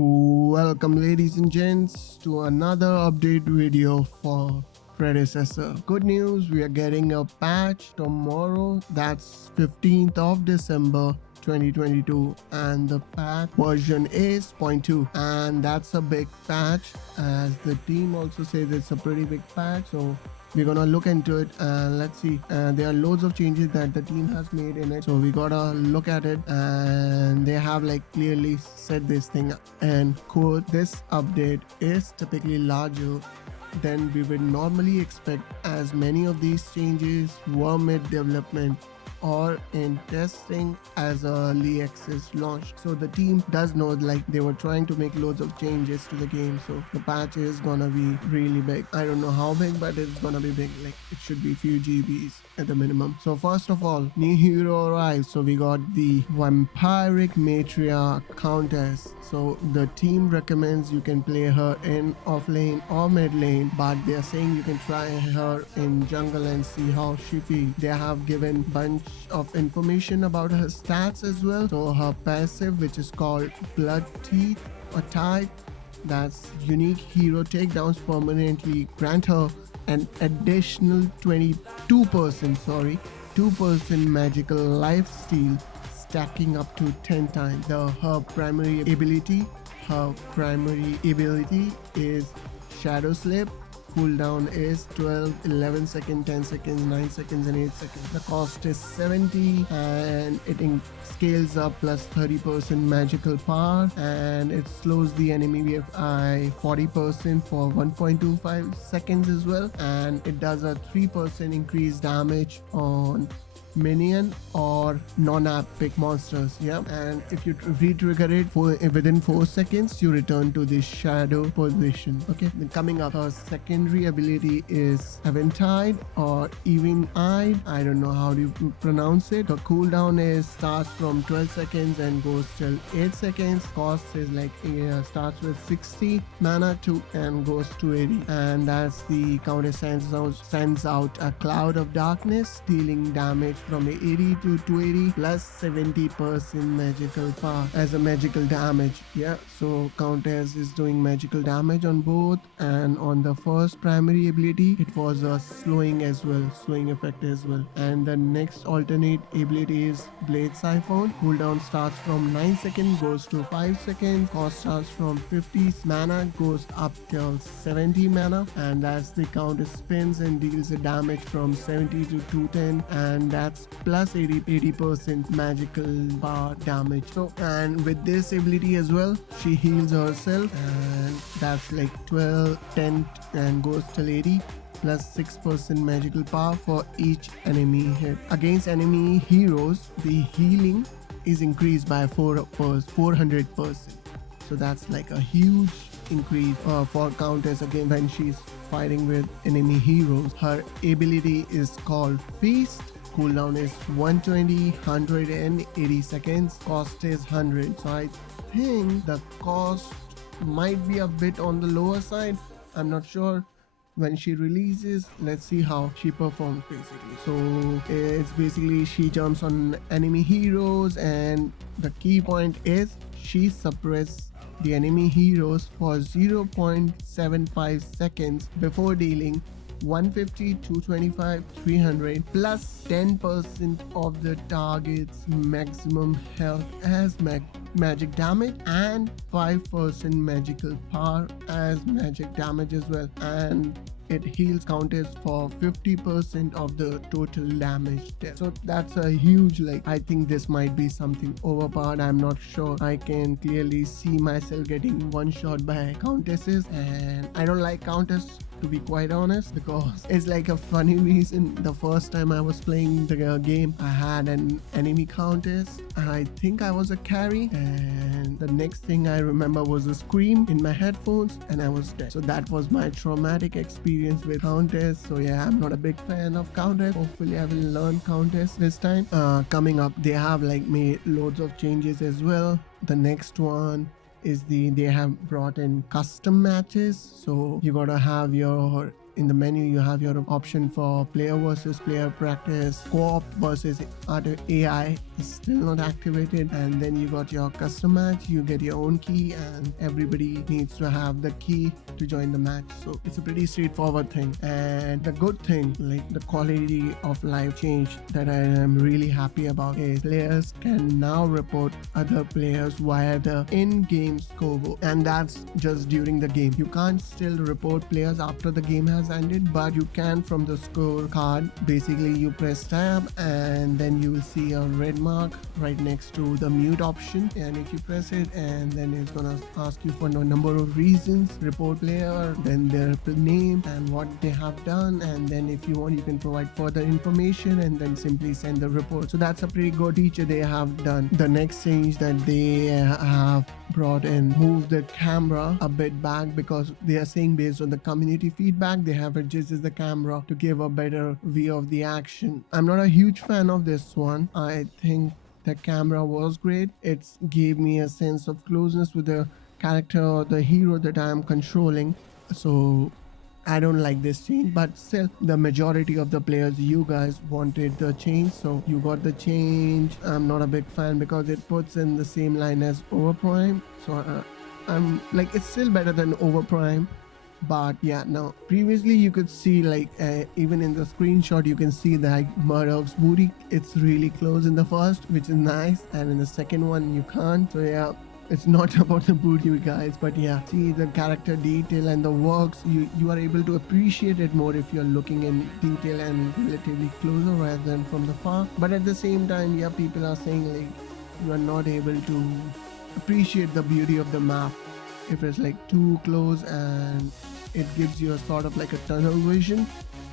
Welcome, ladies and gents, to another update video for predecessor. Good news, we are getting a patch tomorrow. That's 15th of December 2022, and the patch version is 0.2, and that's a big patch, as the team also says it's a pretty big patch. So we're gonna look into it and let's see. There are loads of changes that the team has made in it, so we gotta look at it. And they have like clearly said this thing, and quote, this update is typically larger than we would normally expect, as many of these changes were mid development or in testing as early access launched. So the team does know, like, they were trying to make loads of changes to the game, so the patch is gonna be really big. I don't know how big, but it's gonna be big. Like, it should be few GBs at the minimum. So first of all, new hero arrives. So we got the Vampiric Matriarch Countess. So the team recommends you can play her in off lane or mid lane, but they are saying you can try her in jungle and see how she feels. They have given bunch of information about her stats as well. So her passive, which is called Blood Teeth or Tide, that's unique hero takedowns permanently grant her an additional 2% magical life steal, stacking up to 10 times. Her primary ability is Shadow Slip. Cooldown is 12, 11 seconds, 10 seconds, 9 seconds, and 8 seconds. The cost is 70, and it scales up plus 30% magical power, and it slows the enemy BFI 40% for 1.25 seconds as well, and it does a 3% increased damage on minion or non-epic monsters. Yeah, and if you re-trigger it within 4 seconds, you return to the shadow position. Okay, then coming up, her secondary ability is Eventide or Even Eyed. I don't know how do you pronounce it. The cooldown starts from 12 seconds and goes till 8 seconds. Cost is like starts with 60 mana and goes to 80, and that's the counter sends out a cloud of darkness, dealing damage from 80 to 280 plus 70% magical power as a magical damage. Yeah, so Countess is doing magical damage on both, and on the first primary ability it was a slowing effect as well. And the next alternate ability is Blade Siphon. Cooldown starts from 9 seconds, goes to 5 seconds. Cost starts from 50 mana, goes up till 70 mana, and that's the counter spins and deals a damage from 70 to 210, and that's plus 80% magical bar damage. So, and with this ability as well, she heals herself, and that's like 12, 10, and goes till 80 plus 6% magical power for each enemy hit. Against enemy heroes, the healing is increased by 400%. So that's like a huge increase for Countess again when she's fighting with enemy heroes. Her ability is called Feast. Cooldown is 120, 180 seconds. Cost is 100. So I think the cost might be a bit on the lower side. I'm not sure. When she releases, let's see how she performs basically. So it's basically she jumps on enemy heroes, and the key point is she suppresses the enemy heroes for 0.75 seconds before dealing 150, 225, 300 plus 10% of the target's maximum health as magic damage, and 5% magical power as magic damage as well. And it heals Countess for 50% of the total damage there. So that's a huge, like, I think this might be something overpowered. I'm not sure. I can clearly see myself getting one shot by Countesses, and I don't like Countess, to be quite honest, because it's like a funny reason. The first time I was playing the game, I had an enemy Countess, and I think I was a carry, and the next thing I remember was a scream in my headphones and I was dead. So that was my traumatic experience with Countess. So yeah, I'm not a big fan of Countess. Hopefully I will learn Countess this time. Coming up, they have like made loads of changes as well. The next one is they have brought in custom matches. So you gotta have your in the menu you have your option for player versus player practice, co-op versus other AI is still not activated, and then you got your custom match. You get your own key, and everybody needs to have the key to join the match. So it's a pretty straightforward thing. And the good thing, like the quality of life change that I am really happy about, is players can now report other players via the in-game scoreboard, and that's just during the game. You can't still report players after the game has ended, but you can from the scorecard. Basically, you press tab and then you will see a red mark right next to the mute option, and if you press it, and then it's gonna ask you for a number of reasons: report player, then their name and what they have done, and then if you want you can provide further information and then simply send the report. So that's a pretty good feature they have done. The next change that they have brought in, move the camera a bit back, because they are saying based on the community feedback they have adjusted the camera to give a better view of the action. I'm not a huge fan of this one. I think the camera was great. It gave me a sense of closeness with the character or the hero that I am controlling. So I don't like this change, but still the majority of the players, you guys wanted the change, so you got the change. I'm not a big fan because it puts in the same line as Overprime. So I'm like, it's still better than Overprime. But yeah, now previously you could see like even in the screenshot you can see that Murdoch's booty, it's really close in the first, which is nice, and in the second one you can't. So yeah, it's not about the booty, guys, but yeah, see the character detail and the works, you are able to appreciate it more if you're looking in detail and relatively closer rather than from the far. But at the same time, yeah, people are saying like you are not able to appreciate the beauty of the map if it's like too close, and it gives you a sort of like a tunnel vision.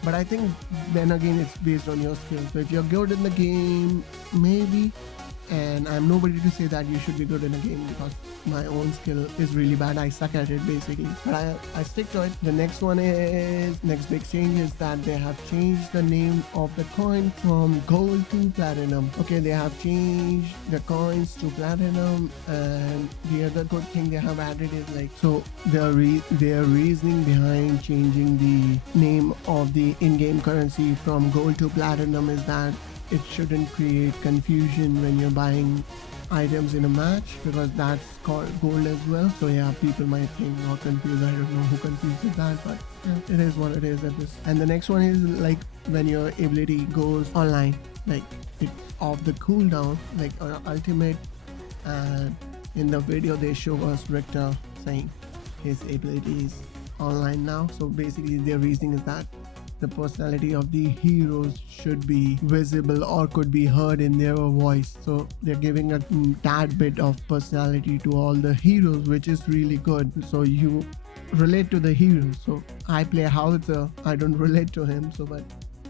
But I think then again it's based on your skills. So if you're good in the game, maybe, and I'm nobody to say that you should be good in a game, because my own skill is really bad. I suck at it basically, but I stick to it. The next one is, next big change is that they have changed the name of the coin from gold to platinum. Okay, they have changed the coins to platinum, and the other good thing they have added is like, so their reasoning behind changing the name of the in-game currency from gold to platinum is that it shouldn't create confusion when you're buying items in a match, because that's called gold as well. So yeah, people might think not confused. I don't know who confuses that, but yeah, it is what it is at this. And the next one is like when your ability goes online, like it's off the cooldown, like ultimate. And in the video they show us Richter saying his ability is online now. So basically their reasoning is that the personality of the heroes should be visible or could be heard in their voice. So they're giving a tad bit of personality to all the heroes, which is really good. So you relate to the heroes. So I play Howitzer, I don't relate to him. So but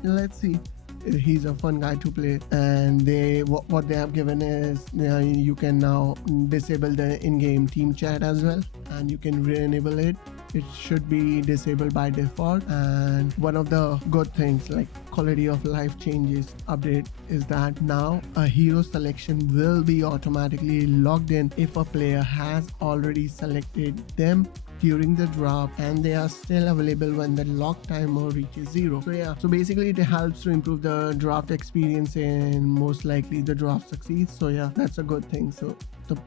let's see. He's a fun guy to play. And they what they have given is you can now disable the in-game team chat as well, and you can re-enable it. It should be disabled by default. And one of the good things, like quality of life changes update, is that now a hero selection will be automatically logged in if a player has already selected them during the draft, and they are still available when the lock timer reaches 0. So yeah, so basically it helps to improve the draft experience, and most likely the draft succeeds. So yeah, that's a good thing. So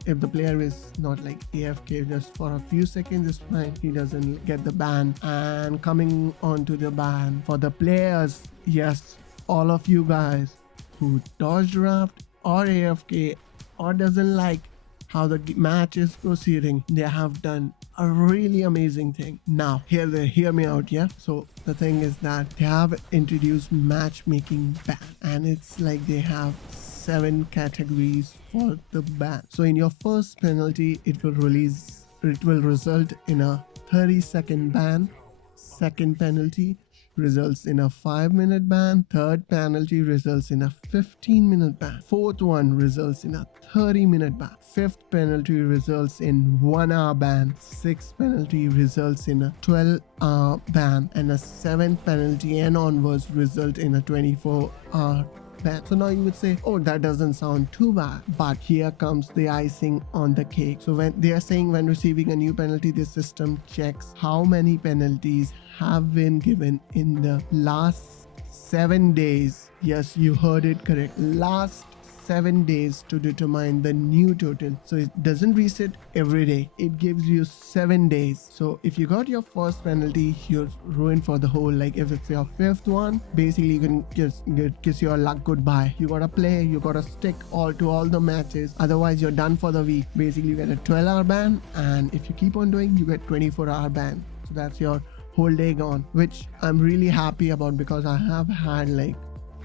if the player is not like AFK just for a few seconds, it's fine, he doesn't get the ban. And coming on to the ban for the players, yes, all of you guys who dodge draft or AFK or doesn't like how the match is proceeding, they have done a really amazing thing. Now hear me out, yeah. So the thing is that they have introduced matchmaking ban, and it's like they have 7 categories for the ban. So in your first penalty, it will result in a 30-second ban. Second penalty results in a 5-minute ban. Third penalty results in a 15-minute ban. Fourth one results in a 30-minute ban. Fifth penalty results in 1-hour ban. Sixth penalty results in a 12-hour ban, and a seventh penalty and onwards result in a 24-hour ban. So now you would say, oh, that doesn't sound too bad, but here comes the icing on the cake. So when they are saying when receiving a new penalty, the system checks how many penalties have been given in the last 7 days. Yes, you heard it correct. Last 7 days to determine the new total. So it doesn't reset every day. It gives you 7 days. So if you got your first penalty, you're ruined for the whole. Like if it's your fifth one, basically you can just kiss your luck goodbye. You gotta play, you gotta stick to all the matches. Otherwise you're done for the week. Basically you get a 12-hour ban, and if you keep on doing, you get 24-hour ban. So that's your whole day gone, which I'm really happy about, because I have had, like,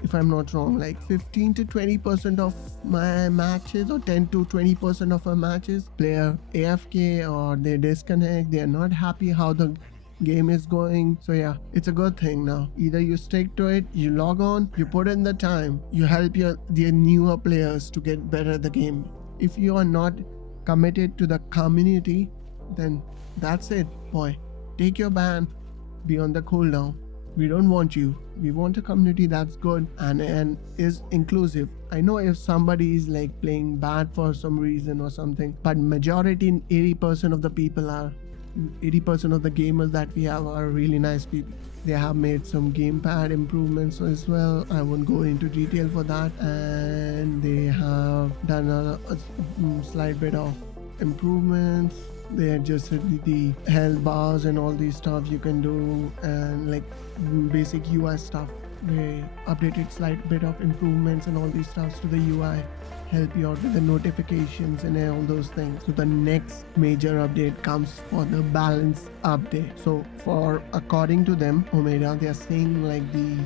if I'm not wrong, like 15 to 20% of my matches, or 10 to 20% of my matches, player AFK or they disconnect, they're not happy how the game is going. So yeah, it's a good thing now. Either you stick to it, you log on, you put in the time, you help the newer players to get better at the game. If you are not committed to the community, then that's it, boy. Take your ban, be on the cooldown. We don't want you. We want a community that's good and is inclusive. I know if somebody is like playing bad for some reason or something, but majority, 80% of the people are, 80% of the gamers that we have are really nice people. They have made some gamepad improvements as well. I won't go into detail for that. And they have done a slight bit of improvements. They adjusted the health bars and all these stuff you can do, and like basic UI stuff. They updated slight bit of improvements and all these stuff to the UI, help you out with the notifications and all those things. So the next major update comes for the balance update. So for, according to them, Omega, they are saying like the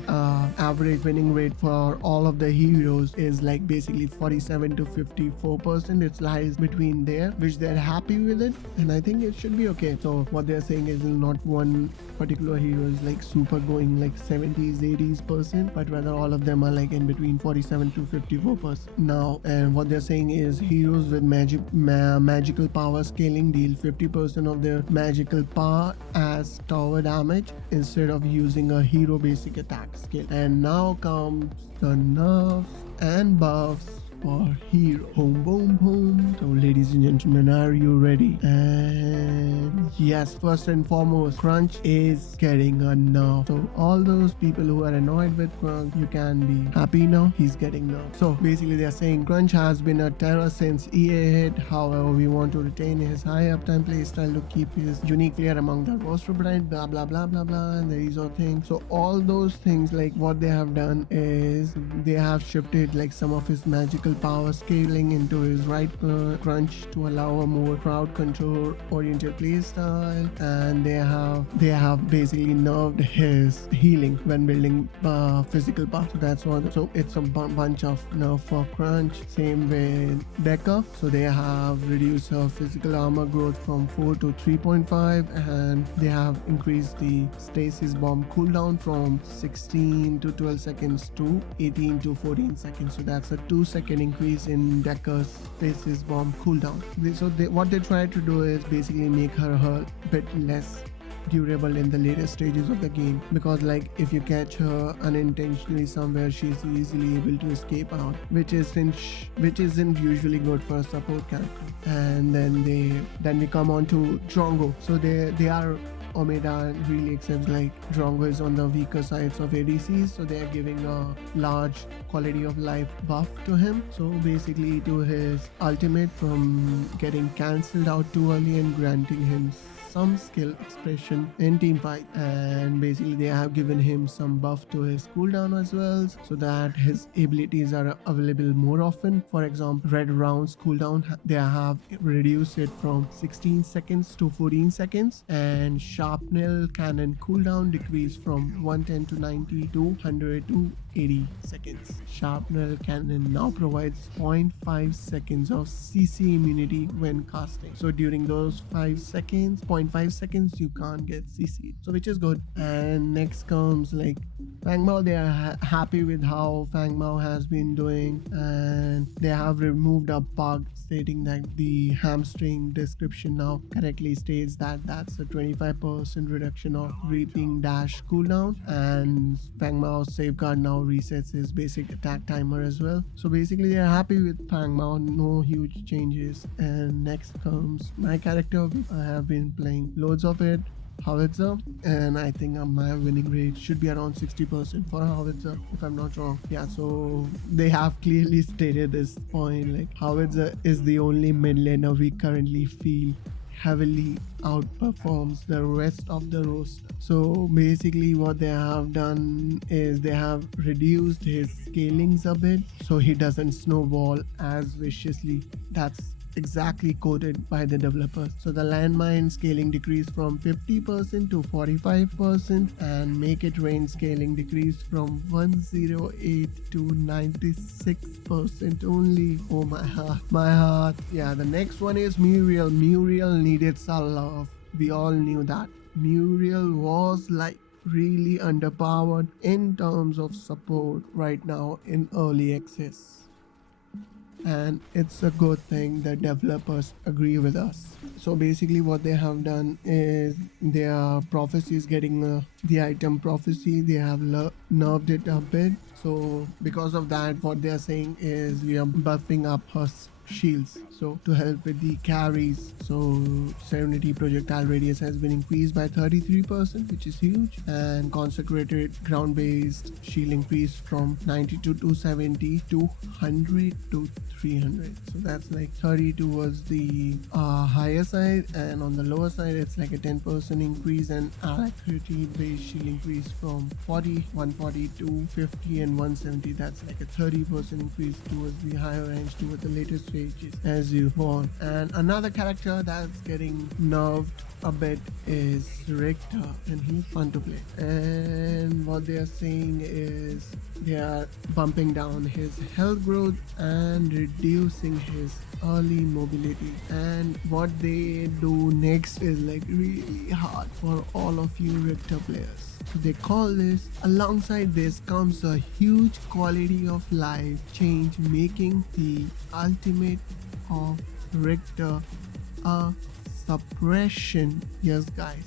average winning rate for all of the heroes is like basically 47 to 54%. It lies between there, which they're happy with it, and I think it should be okay. So what they're saying is not one particular hero is like super going like 70s 80s%, but rather all of them are like in between 47 to 54% now. And what they're saying is heroes with magical power scaling deal 50% of their magical power as tower damage instead of using a hero basic attack skill. And now comes the nerfs and buffs for hero. Boom, boom, boom. So ladies and gentlemen, are you ready? And yes, first and foremost, Crunch is getting a nerf. So all those people who are annoyed with Crunch, you can be happy now, he's getting nerf. So basically they're saying Crunch has been a terror since EA hit. However, we want to retain his high uptime playstyle to keep his unique flair among the roster brand, blah blah blah blah blah, and these are things. So all those things, like what they have done is they have shifted like some of his magical power scaling into his right Crunch to allow a more crowd control oriented playstyle, and they have basically nerfed his healing when building physical power. So that's what. So it's a bunch of nerf for Crunch. Same with Becca. So they have reduced her physical armor growth from 4 to 3.5, and they have increased the stasis bomb cooldown from 16 to 12 seconds to 18 to 14 seconds. So that's a 2-second increase in Decker's stasis bomb cooldown. What they try to do is basically make her a bit less durable in the later stages of the game, because like if you catch her unintentionally somewhere, she's easily able to escape out, which isn't usually good for a support character. And then we come on to Drongo. So they are, Omega really accepts like Drongo is on the weaker sides of ADCs, so they are giving a large quality of life buff to him. So basically to his ultimate from getting cancelled out too early and granting him some skill expression in team fight. And basically they have given him some buff to his cooldown as well, so that his abilities are available more often. For example, red rounds cooldown, they have reduced it from 16 seconds to 14 seconds, and sharpnel cannon cooldown decreased from 110 to 90 to 100 to 80 seconds. Sharpnel cannon now provides 0.5 seconds of CC immunity when casting. So during those 0.5 seconds, you can't get CC. So which is good. And next comes like Fang Mao. They are happy with how Fang Mao has been doing, and they have removed a bug stating that the hamstring description now correctly states that that's a 25% reduction of reaping dash cooldown, and Fang Mao's safeguard now resets his basic attack timer as well. So basically they are happy with Fang Mao, no huge changes. And next comes my character. I have been playing loads of it. howitzer, and I think my winning rate should be around 60% for a howitzer, if I'm not wrong. Yeah, so they have clearly stated this point, like howitzer is the only mid laner we currently feel heavily outperforms the rest of the roster. So basically what they have done is they have reduced his scalings a bit so he doesn't snowball as viciously. That's exactly coded by the developers. So the landmine scaling decreased from 50% to 45%, and make it rain scaling decreased from 108 to 96% only. Oh my heart, my heart. Yeah, the next one is Muriel. Muriel needed some love. We all knew that. Muriel was like really underpowered in terms of support right now in early access, and it's a good thing that developers agree with us. So basically what they have done is their prophecy is getting the item prophecy, they have nerfed it a bit. So because of that, what they are saying is we are buffing up her shields, so to help with the carries. So Serenity projectile radius has been increased by 33%, which is huge, and consecrated ground based shield increased from 90 to 270 to 100 to 300. So that's like 30 towards the higher side, and on the lower side it's like a 10% increase, and alacrity based shield increase from 40 140 to 50 and 170. That's like a 30% increase towards the higher range, towards the latest stages as you want. And another character that's getting nerfed a bit is Richter, and he's fun to play. And what they are saying is they are bumping down his health growth and reducing his early mobility. And what they do next is like really hard for all of you Richter players. They call this, alongside this comes a huge quality of life change, making the ultimate of Richter a suppression. Yes guys,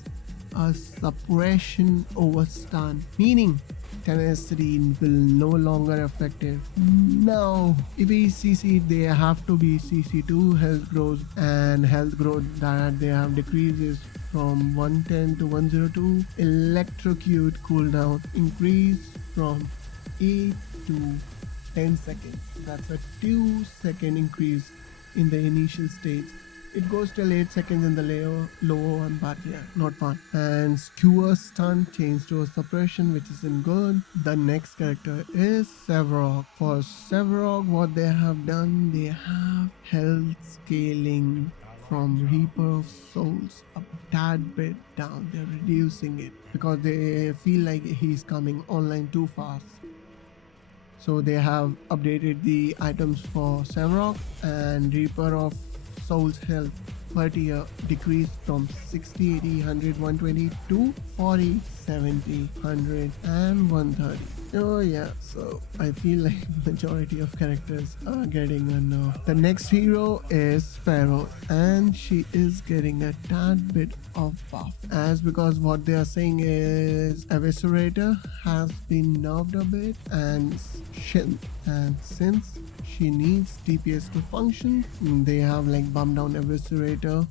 a suppression over stun, meaning tenacity will no longer effective. Now if we CC, they have to be CC2 health growth, and health growth that they have decreases from 110 to 102. Electrocute cooldown increase from 8 to 10 seconds. That's a 2-second increase in the initial stage. It goes till 8 seconds in the lower one, but yeah, not fun. And skewer stun changed to a suppression, which isn't good. The next character is Sevarog. For Sevarog, what they have done, they have health scaling from Reaper of Souls a tad bit down. They're reducing it because they feel like he's coming online too fast. So they have updated the items for Sevarog, and Reaper of Souls health per tier decreased from 60, 80, 100, 120 to 40, 70, 100 and 130. Oh yeah, so I feel like majority of characters are getting a nerf. The next hero is Pharaoh, and she is getting a tad bit of buff, as because what they are saying is Eviscerator has been nerfed a bit, and since she needs DPS to function, they have like bumped down Eviscerator,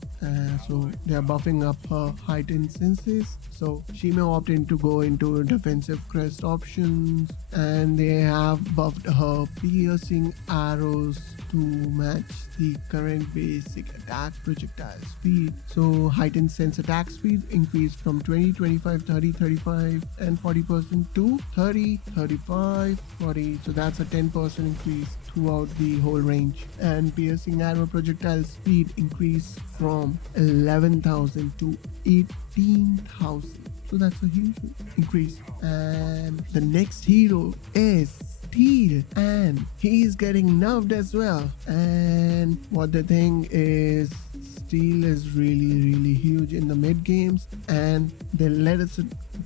so they are buffing up her heightened senses, so she may opt in to go into defensive crest options, and they have buffed her piercing arrows to match the current basic attack projectile speed. So heightened sense attack speed increased from 20, 25, 30, 35 and 40% to 30, 35, 40. So that's a 10% increase throughout the whole range. And piercing arrow projectile speed increased from 11,000 to 18,000. So that's a huge increase. And the next hero is Steel, and he's getting nerfed as well. And what the thing is, Steel is really huge in the mid games, and they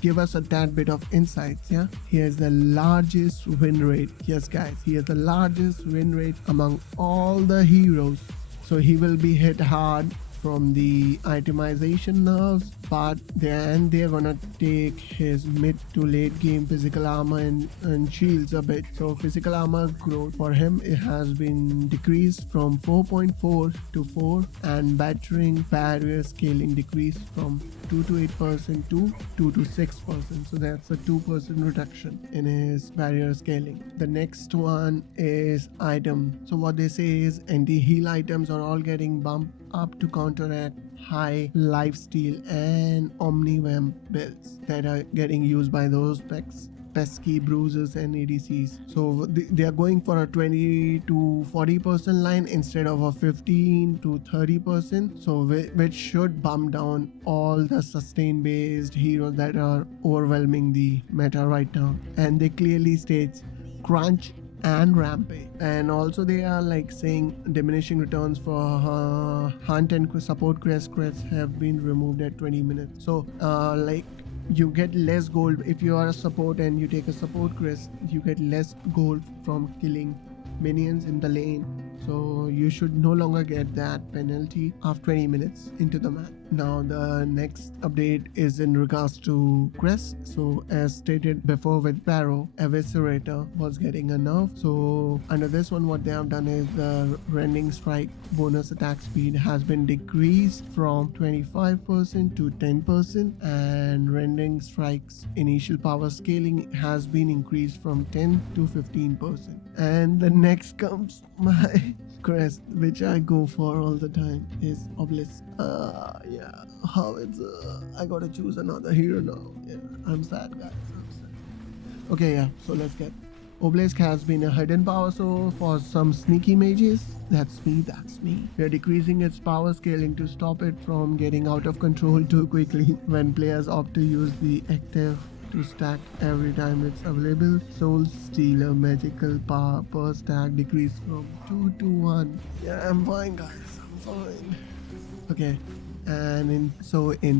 give us a tad bit of insights. Yeah, he has the largest win rate. Yes guys, he has the largest win rate among all the heroes, so he will be hit hard from the itemization nerfs, but they're gonna take his mid to late game physical armor and shields a bit. So physical armor growth for him, it has been decreased from 4.4 to 4, and battering barrier scaling decreased from 2 to 8% to 2 to 6%. So that's a 2% reduction in his barrier scaling. The next one is item. So what they say is anti-heal items are all getting bumped up to counteract high lifesteal and omni-vamp builds that are getting used by those pesky bruisers and ADCs. So they are going for a 20 to 40% line instead of a 15 to 30%. So which should bump down all the sustain based heroes that are overwhelming the meta right now. And they clearly states crunch and rampage, and also they are like saying diminishing returns for hunt and support crits have been removed at 20 minutes. So like you get less gold if you are a support and you take a support crest, you get less gold from killing minions in the lane. So you should no longer get that penalty after 20 minutes into the match. Now the next update is in regards to crest. So as stated before with Barrow, Eviscerator was getting a nerf. So under this one, what they have done is the rending strike bonus attack speed has been decreased from 25% to 10%, and rending strikes initial power scaling has been increased from 10 to 15%. And the next comes my crest, which I go for all the time, is Obelisk. Yeah, how it's I gotta choose another hero now. Yeah, I'm sad, guys. I'm sad. Okay, yeah, so let's get Obelisk has been a hidden power source for some sneaky mages. That's me. We are decreasing its power scaling to stop it from getting out of control too quickly when players opt to use the active to stack every time it's available. Soul Stealer magical power per stack decreased from 2 to 1. Yeah, I'm fine, guys. I'm fine. Okay. And in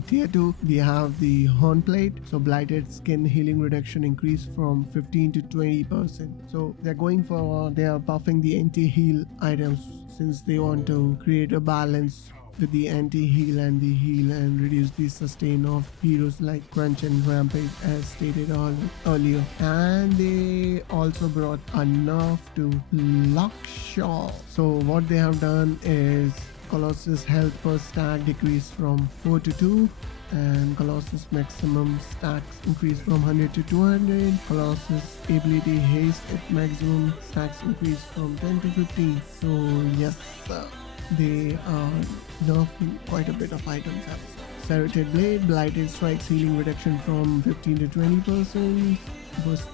tier 2 we have the horn plate. So blighted skin healing reduction increased from 15 to 20%. So they are buffing the anti-heal items since they want to create a balance with the anti-heal and the heal and reduce the sustain of heroes like Crunch and Rampage as stated earlier. And they also brought a nerf to Luxshaw. So what they have done is Colossus health per stack decreased from 4 to 2, and Colossus maximum stacks increased from 100 to 200. Colossus ability haste at maximum stacks increased from 10 to 15. So yes, they are nerfing quite a bit of items. Serrated Blade, Blighted Strikes healing reduction from 15 to 20%. Burst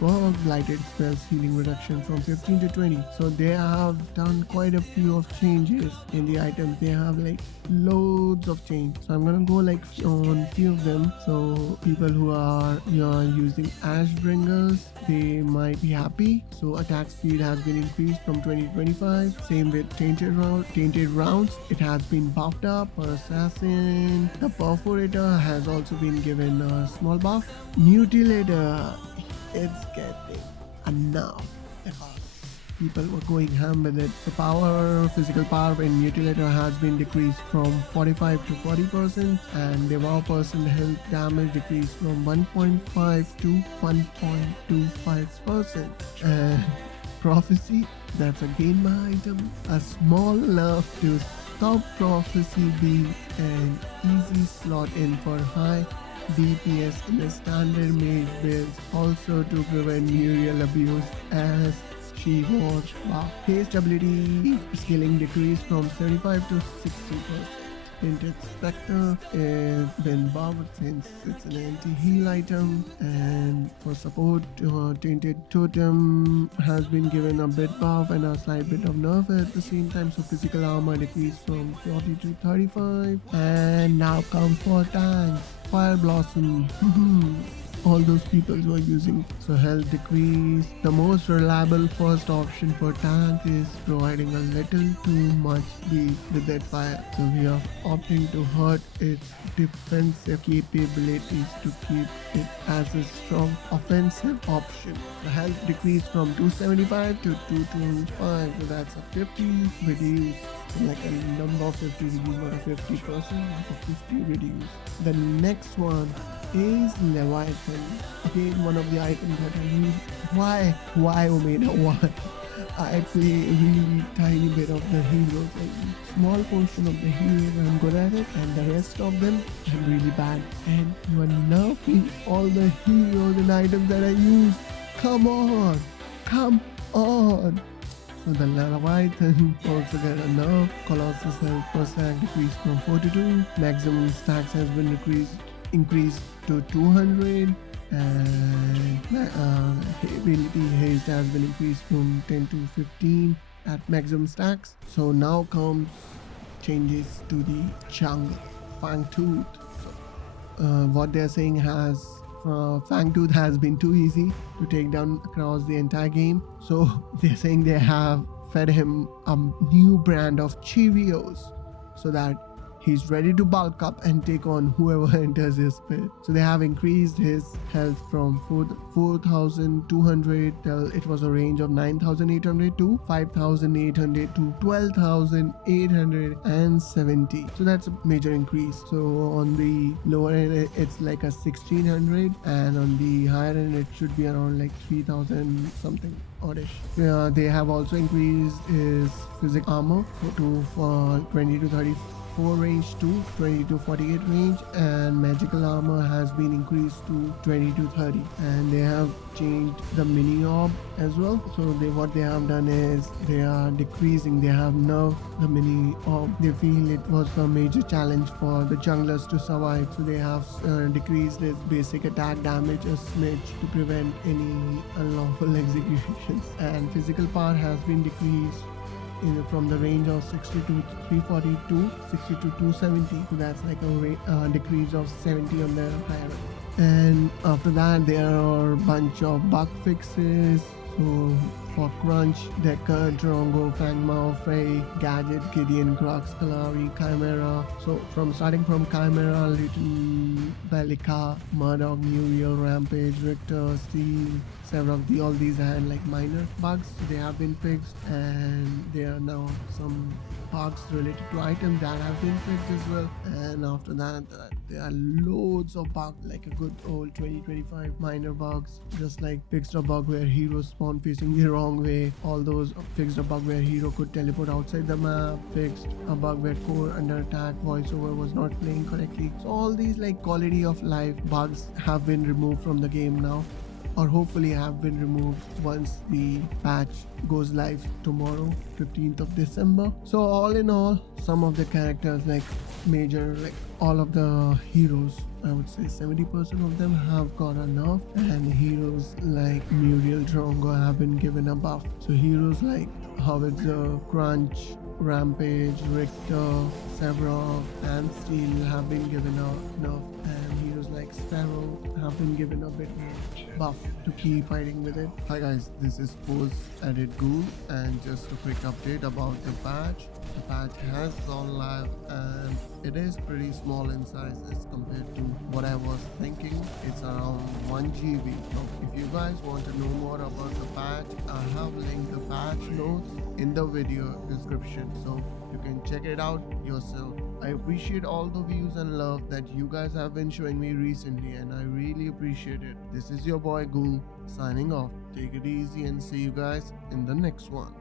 Fog, Blighted Spells healing reduction from 15 to 20. So they have done quite a few of changes in the items. They have like loads of change. So I'm gonna go like on few of them. So people who are using Ashbringers, they might be happy. So attack speed has been increased from 20 to 25. Same with Tainted Rounds. It has been buffed up. For Assassin, the Perforator has also been given a small buff. Mutilator, it's getting enough because people were going ham with it. The physical power in Mutilator has been decreased from 45 to 40%, and devour person health damage decreased from 1.5 to 1.25%. And Prophecy, that's a gain my item. A small nerf to stop Prophecy being an easy slot in for high DPS in the standard mage builds, also to prevent Muriel abuse as she was haste ability scaling decreased from 35 to 60%. Tinted Spectre is been buffed since it's an anti-heal item, and for support Tainted Totem has been given a bit buff and a slight bit of nerf at the same time. So physical armor decreased from 40 to 35. And now comes for tanks. Fire Blossom. all those people who are using. So health decrease. The most reliable first option for tank is providing a little too much speed with that fire. So we are opting to hurt its defensive capabilities to keep it as a strong offensive option. The health decreased from 275 to 225, so that's a 50 reduce. Like a number of 50 reduce, not a 50%, like a 50 reduce. The next one is Leviathan. Again, one of the items that I use. Why Omega? Why? I play a really tiny bit of the heroes, like small portion of the heroes I'm good at it, and the rest of them I'm really bad. And you are nerfing all the heroes and items that I use. Come on! So the Leviathan also get a nerf. Colossus health per stack decreased from 42. Maximum stacks has been increased to 200. And ability haste has been increased from 10 to 15 at maximum stacks. So now comes changes to the jungle. Fangtooth. What they're saying has Fangtooth has been too easy to take down across the entire game. So they're saying they have fed him a new brand of Cheerios so that he's ready to bulk up and take on whoever enters his pit. So they have increased his health from 4,200 till it was a range of 9,800 to 5,800 to 12,870. So that's a major increase. So on the lower end it's like a 1,600, and on the higher end it should be around like 3,000 something oddish. They have also increased his physical armor to 20 to 34 range to 20 to 48 range, and magical armor has been increased to 20 to 30, and they have changed the mini orb as well. So what they have done is they are decreasing, they have nerfed the mini orb. They feel it was a major challenge for the junglers to survive, so they have decreased its basic attack damage a smidge to prevent any unlawful executions, and physical power has been decreased from the range of 60 to 340 to 60 to 270. So that's like a decrease of 70 on the higher end. And after that there are a bunch of bug fixes. So for Crunch, Decker, Drongo, Fangmao, Frey, Gadget, Gideon, Crux, Kalari, Chimera. So starting from Chimera, Little Bellica, Murdoch, Muriel, Rampage, Richter, Steel, several of all these had like minor bugs. So they have been fixed, and there are now some bugs related to items that have been fixed as well. And after that there are loads of bugs, like a good old 20-25 minor bugs, just like fixed a bug where heroes spawn facing the wrong way. All those fixed a bug where hero could teleport outside the map, fixed a bug where core under attack voiceover was not playing correctly. So all these like quality of life bugs have been removed from the game now, or hopefully have been removed once the patch goes live tomorrow, 15th of December. So all in all, some of the characters like major, like all of the heroes, I would say 70% of them have got a nerf, and heroes like Muriel, Drongo have been given a buff. So heroes like Howitzer, Crunch, Rampage, Richter, Severoth, and Steel have been given a nerf, and heroes like Sparrow have been given a bit more buff to keep fighting with it. Hi guys, this is Post Edit Ghoul, and just a quick update about the patch. The patch has gone live, and it is pretty small in size as compared to what I was thinking. It's around 1 GB. So if you guys want to know more about the patch, I have linked the patch notes in the video description, so you can check it out yourself. I appreciate all the views and love that you guys have been showing me recently, and I really appreciate it. This is your boy Ghoul signing off. Take it easy and see you guys in the next one.